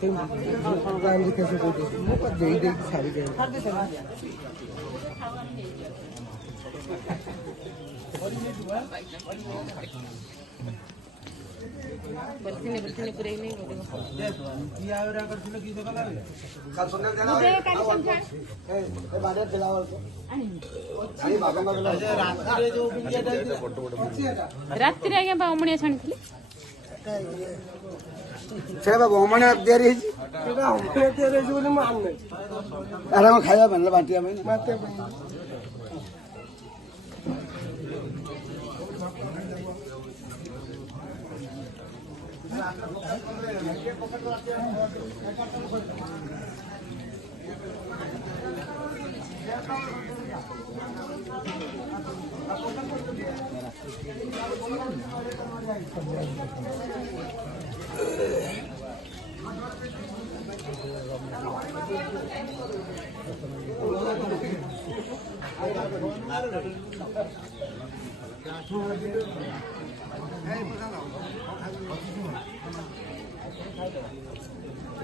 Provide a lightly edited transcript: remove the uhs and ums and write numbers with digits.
कैसे दे सारी बर्तन पूरे नहीं रात आज्ञा बामणिया छाणी से बमण तैयारी आराम खाया बनला बाटिया में Hey,